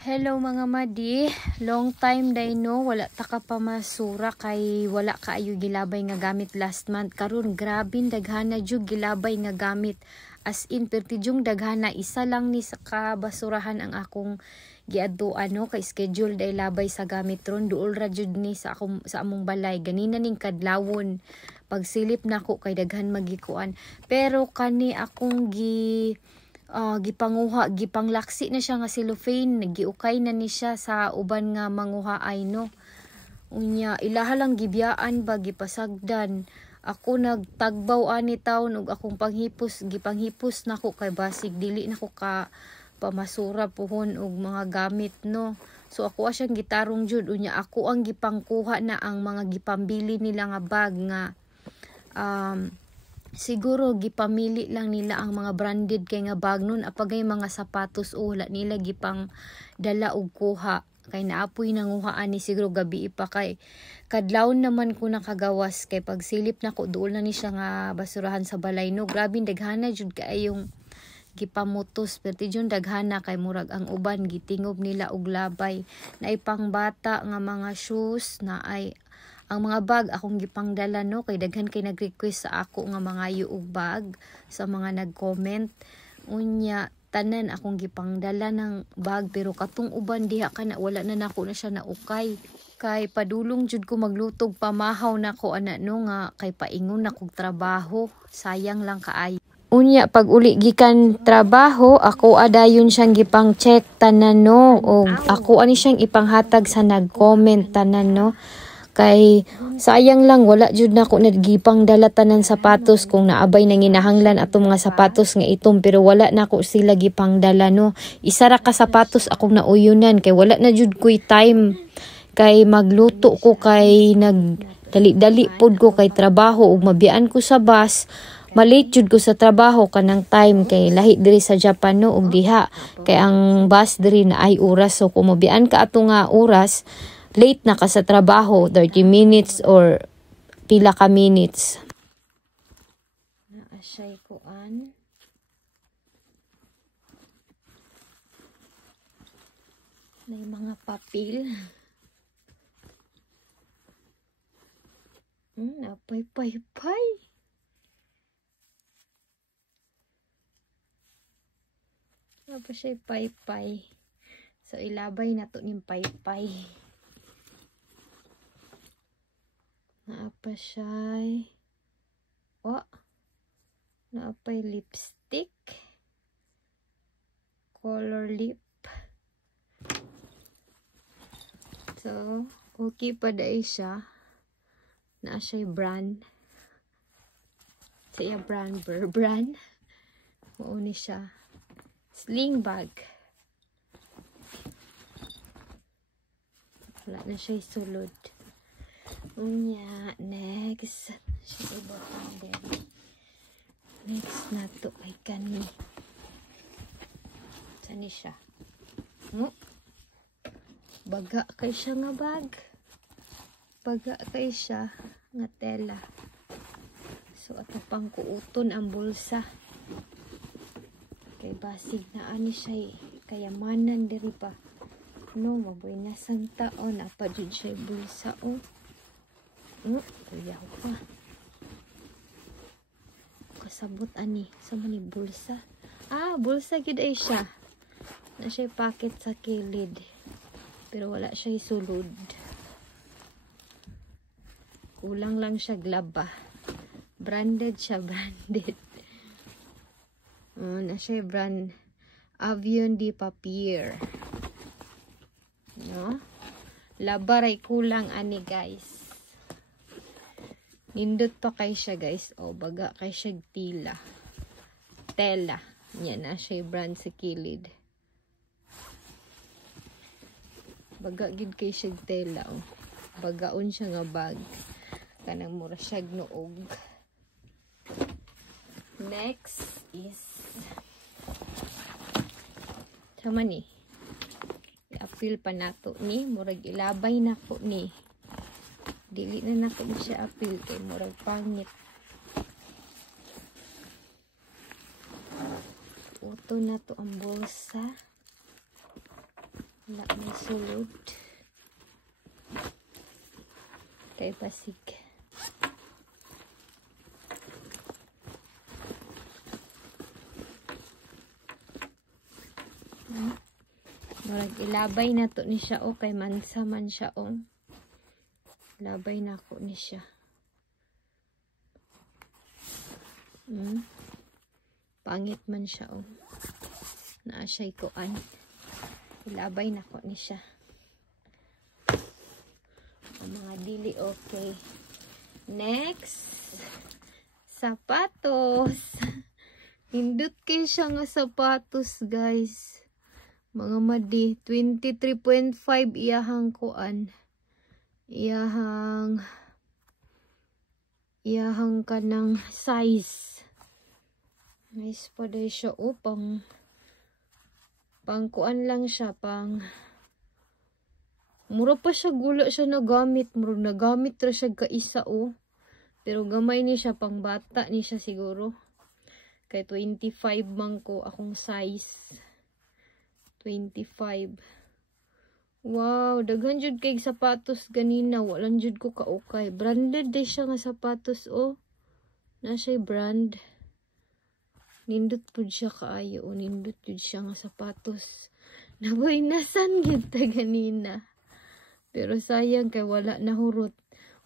Hello mga madi, long time day no, wala ta ka pamasura kay wala kaayo gilabay nga gamit last month. Karon grabe daghana jud gilabay nga gamit. As in pertidyong daghana, isa lang ni sa kabasurahan ang akong giadtuan no, kay schedule day labay sa gamit ron. Duol ra jud ni sa among balay. Ganina ning kadlawon. Pagsilip nako kay daghan magikuan. Pero kani akong gipanguha, gipanglaksi na siya nga cellophane, nagiukay na ni siya sa uban nga manguha ay no. Unya ilaha lang gibiyaan ba gipasagdan. Ako nagtagbaw ani taon ug akong gipanghipos nako kay basig dili nako ka pamasura puhon og mga gamit no. So ako siyang gitarong jud, unya ako ang gipangkuha na ang mga gipambili nila nga bag nga siguro gipamili lang nila ang mga branded kay nga bag nun. Apagay mga sapatos wala nila gipang dala og kuha kay naapoy nanguhaan ni siguro gabi pa kay kadlawon naman ko nakagawas kay pagsilip na ko duol na ni siya nga basurahan sa balay no. Grabe daghana jud kaayong gipamutos perti jud daghana kay murag ang uban gitingob nila og labay. Naay pangbata nga mga shoes, na ay ang mga bag akong gipangdala no, kay daghan kay nag-request sa ako nga mga yuog bag sa mga nag-comment. Unya tanan akong gipangdala ng bag, pero katong uban diha kana wala na nako na siya naukay. Kay padulong jud ko maglutog pamahaw nako ana no nga kay paingon na kog trabaho, sayang lang kaayo. Unya pag uli gikan trabaho, ako adayon siyang gipang check tanan no, o ako ani siyang ipanghatag sa nag-comment tanan no. Kay sayang lang wala jud nako nagipang dala tanan sapatos kung naabay nang ginahanglan ato mga sapatos nga itom, pero wala nako sila gipang dala no. Isa ra ka sapatos akong nauyunan kay wala na jud koy time kay magluto ko, kay nagdali-dali pod ko kay trabaho ug mabiyaan ko sa bus. Malate jud ko sa trabaho kanang time kay lahi diri sa Japan no, ug diha kay ang bus diri na ay oras. So kung mabiyaan ka ato nga oras, late na ka sa trabaho, 30 minutes or pila ka minutes. Naasay kuan. May mga papel. Napay-pay-pay. Apa siya pay-pay. So ilabay na to ning pay-pay. Naapa siya. Naapay lipstick. Color lip. So, okay pa dahil siya. Naa siya brand. Siya brand, Burr brand. Mauni siya. Sling bag. Wala na siya sulod. Unya, next. Siya iba din. Next na to ay kani. Saan siya? Baga kay siya nga bag. Baga kay siya nga tela. So ato pang kuuton ang bulsa. Kay basig na ani siya kayamanan diri pa. No, maboy na santa o napadjud siya bulsa o. Kuyaw pa. Kasabot ani sa mani bulsa. Bulsa gid ay siya. Na siya packet sa kilid. Pero wala siya isulod. Kulang lang siya glaba. Branded siya, branded. Na siya brand Avion de Papier. No? Labaray kulang ani guys. Nindot pa kay siya guys. Baga kay siya tela. Yan na siya brand sa kilid. Baga gid kay siya tela. Bagaon siya nga bag. Kanang mura siya noog. Next is sama ni. I-appeal pa nato ni. Murag ilabay na ko ni. Dili na nako siya appeal kay murag pangit. Uto na to ang bulsa. Wala may sulod. Kay pasig. Marag ilabay na to ni siya o kay mansa man siya o. Labay na ako ni siya. Pangit man siya o. Naa siya'y kuan. Ilabay na ako ni siya. Ang mga dili okay. Next. Sapatos. Hindot kayo siya nga sapatos guys. Mga madi, 23.5 iyahang kuan. Iyahang kanang size. Nice pa day siya. O, pang kuan lang siya. Mura pa siya, gula siya nagamit. Mura nagamit ra siya kaisa o. Pero gamay ni siya, pang bata ni siya siguro. Kay 25 man ko akong size. 25. Wow, daghan jud kay sapatos ganina, walang jud ko kaukay. Branded day siya nga sapatos oh. Na siya brand. Nindot pud siya kaayo, nindot jud siya nga sapatos. Naboy nasan gyud ta ganina. Pero sayang kay wala nahurot.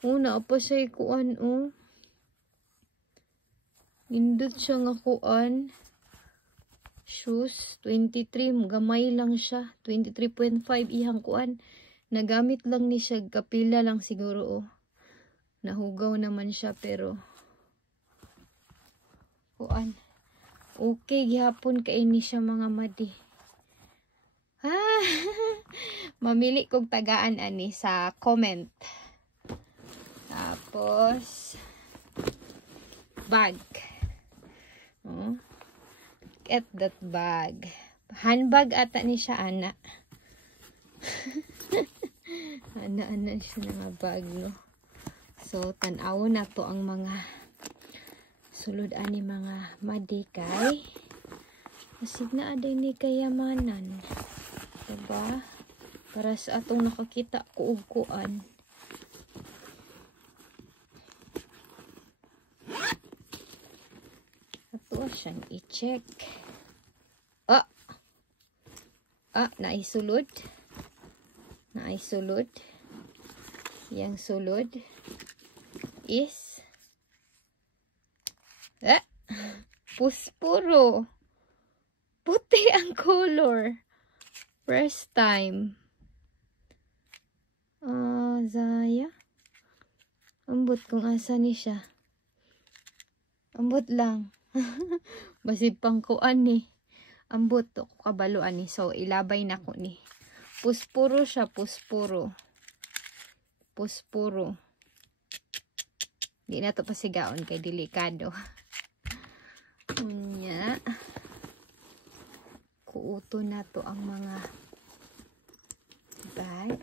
Una pa siya kuan oh. Nindot siya nga kuan. Shoes, 23, gamay lang siya. 23.5 ihang kuan. Nagamit lang ni siya, kapila lang siguro oh. Nahugaw naman siya pero kuan. Okay, gihapon kay ni siya mga madi. Mamili kog tagaan ani sa comment. Tapos bag. Oh. At that bag. Handbag ata ni siya, ana. Ana siya nga bag, no? So, tanaw na to ang mga sulod ani mga madikay. Masig na aday ni kayamanan. Diba? Para sa atong nakakita kuugkuan. Ato siyang i-check. Naisulod. Naisulod. Yang sulod is puspuro. Puti ang color. First time. Zaya. Ambot kung asa ni siya. Ambot lang. Basid pang kuan ni. Ambot to kabaluan ni. So ilabay na ko ni. Puspuro siya, puspuro. Puspuro. Di na to pasigaon kay delikado. Unya. Kuuto na to ang mga bag.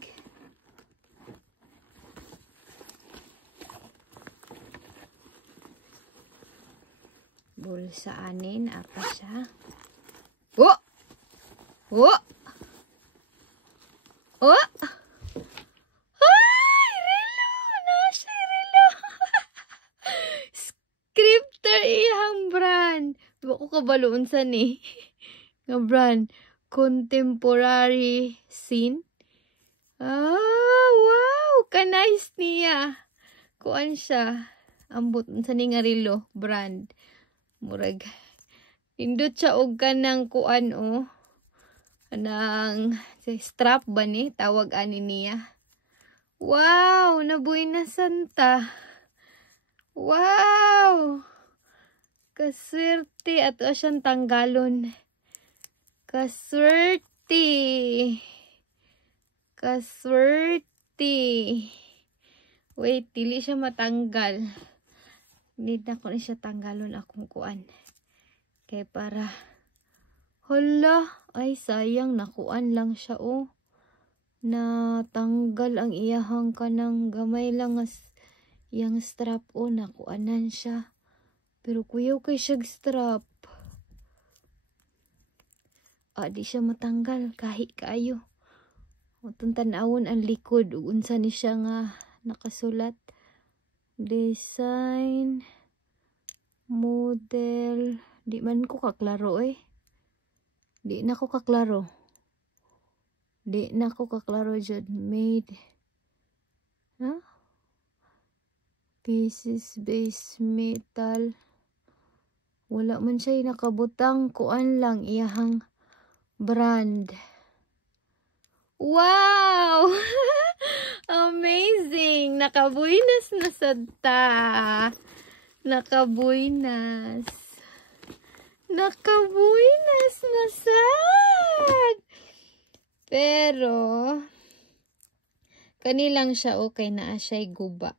Bulsa anin apa siya? Ay, relo! Nasa relo! Scripter ihang brand. Diba ko kabaloon sa ni? Nga brand. Contemporary scene. Wow! Ka-nice niya. Kuan siya. Ambot sa ni nga relo. Brand. Murag. Indot siya og kanang kuan oh. Anang strap ba ni? Tawag ani niya. Wow! Nabuhay na santa. Wow! Kaswerte. Ato siyang tanggalon. Kaswerte. Kaswerte. Wait, dili siya matanggal. Need na ko na siya tanggalon akong kuan. Kaya para hala, ay sayang nakuan lang siya oh. Natanggal ang iyahang kanang gamay lang as yang strap oh, nakuanan siya. Pero kuyaw kay siya strap. Di siya matanggal kahit kayo. Atong tan-awon ang likod ug unsa ni siya nga nakasulat. Design model. Di man ko kaklaro eh. Di na ko kaklaro jud. Made pieces base metal. Wala man siya nakabutang kuan lang iyahang brand. Wow! Amazing! Nakabuinas na sadta. Nakabuinas na sad. Pero kanilang siya okay na siya'y guba.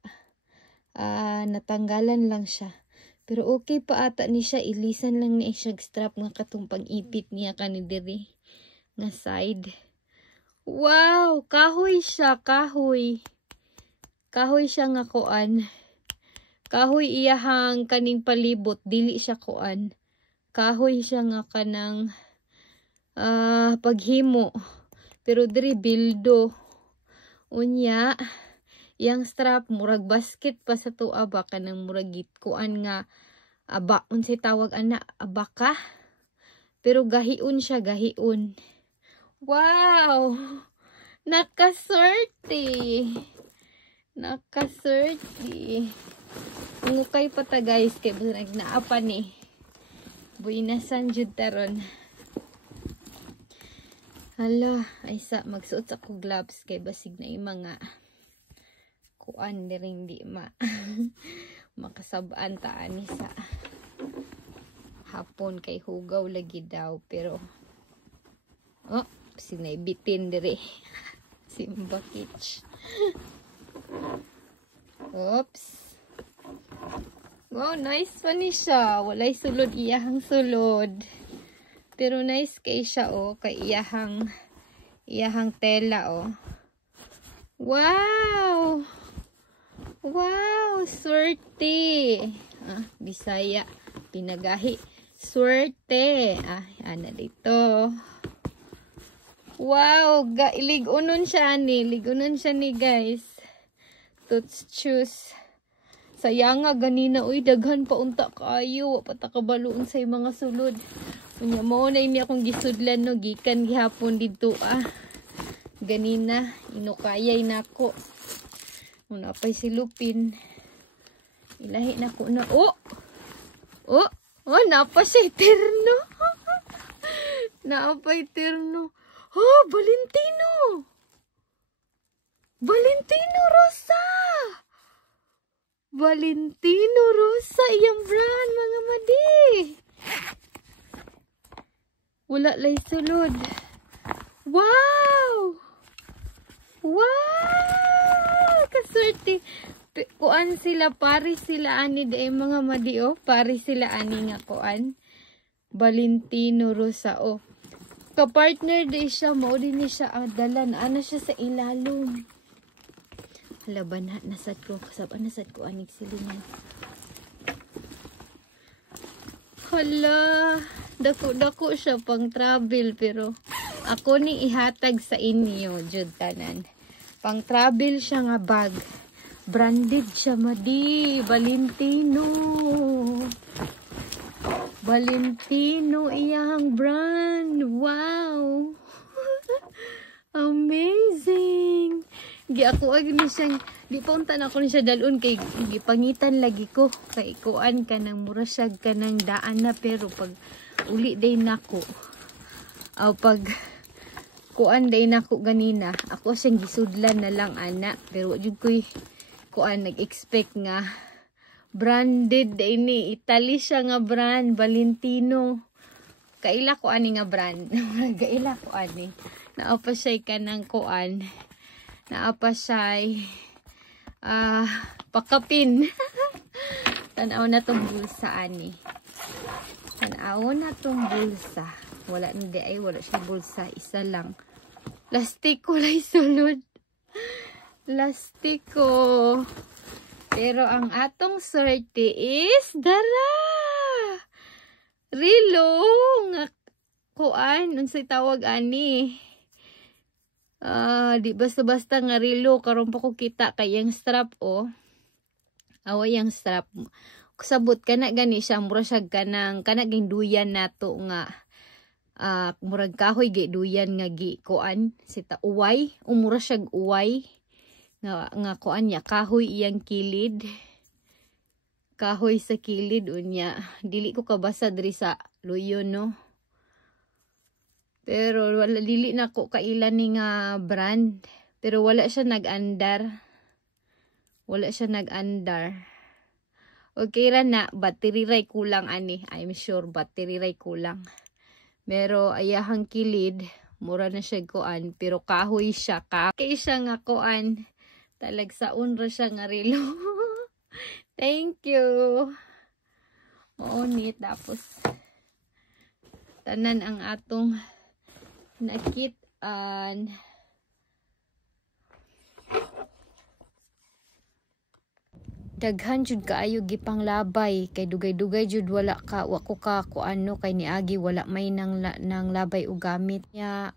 Natanggalan lang siya. Pero okay pa ata ni siya, ilisan lang ni siya strap nga katong pag-ipit niya kanidiri nga side. Wow, kahoy siya, kahoy. Kahoy siya nga kuan. Kahoy iyahang kaning palibot, dili siya kuan. Kahoy siya nga kanang paghimo. Pero diri bildo. Unya, yang strap murag basket pa sa tuwa ba kanang murag kuan nga aba unsay tawag ana abaka. Pero gahiun siya, gahiun. Wow! Nakaswerte. Ngukay pa ta guys kay naapa ni. Buinasan jud taron. Hala, ay sa magsuot ako gloves kay basig na yung mga kuan diring di makasabaan ta ani sa hapon kay hugaw lagi daw pero sinaibitin diri. Simba kitch. Oops. Wow, nice pa ni siya. Walay sulod iyahang sulod. Pero nice kay siya kay iyahang tela Wow! Wow, swerte. Bisaya pinagahi. Swerte. Ana dito. Wow, ligunon siya ni guys. Toots choose. Sayang nga ganina daghan pa unta kayo, patakabaloon sa mga sulod. Unya mo na ini akong gisudlan gikan gihapon dito ganina inukayay nako. Una pay silupin. Ilahi nako na. Napa siya terno. Naapay terno. Valentino. Valentino Rosa. Valentino Rosa iyang brand mga madi. Wala lay sulod. Wow! Wow! Kaswerte. Kuan sila, Paris sila ani day mga madi Paris sila ani nga kuan. Valentino Rosa Ka-partner day siya, mao din ni siya dalan. Ana siya sa ilalom. Halaban nasad ko, kasaban nasad ko anig silingan. Hala, dako siya pang travel pero ako ni ihatag sa inyo, jud tanan. Pang travel siya nga bag. Branded siya madi, Valentino. Valentino iyang brand. Wow. Amazing. Gi ako ni siyang di pa unta na ako ni siya dalon kay gipangitan lagi ko kay kuan ka nang mura siya ka nang daan na pero pag uli day nako pag kuan day nako ganina ako siyang gisudlan na lang ana pero jud koy kuan nag-expect nga branded day ni Italy siya nga brand Valentino. Kaila ko ani nga brand. Kaila ko ani. Naapa siya kanang kuan. Naapa siya pakapin. Tanaw na tong bulsa ani. Tanaw na tong bulsa. Wala na ay wala siya bulsa, isa lang. Plastiko lay sulod. Plastiko. Pero ang atong swerte is dara. Rilo nga kuan unsay tawag ani. Di basta-basta nga relo karon pa ko kita kay yang strap away yang strap. Sabot kana gani siya mura siya kanang kana ging duyan nato nga murag kahoy gi duyan nga gi kuan sita uway umura siya uway nga kuan niya kahoy iyang kilid. Kahoy sa kilid unya. Dili ko kabasa diri sa luyon no. Pero wala dili na ko kailan ni nga brand. Pero wala siya nag-andar. Wala siya nag-andar. Okay ra na, battery ray kulang ani. I'm sure battery ray kulang. Pero ayahang kilid, mura na siya kuan, pero kahoy siya. Kay siya nga kuan, talagsaon ra siya nga relo. Thank you. Maunit, tapos tanan ang atong nakitaan. Daghan jud kaayo gipang labay kay dugay-dugay jud wala ka wako ka kuano kay niagi wala may nang labay o gamit niya.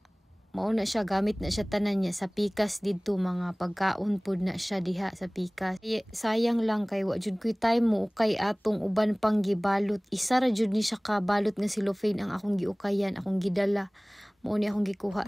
Mao na siya gamit na siya tanan niya sa pikas didto mga pagkaon pud na siya diha sa pikas. Sayang lang kay wa jud koy time mo ukay atong uban pang gibalot. Isa ra jud ni siya ka balot nga cellophane ang akong giukayan, akong gidala. Mao ni akong gikuha.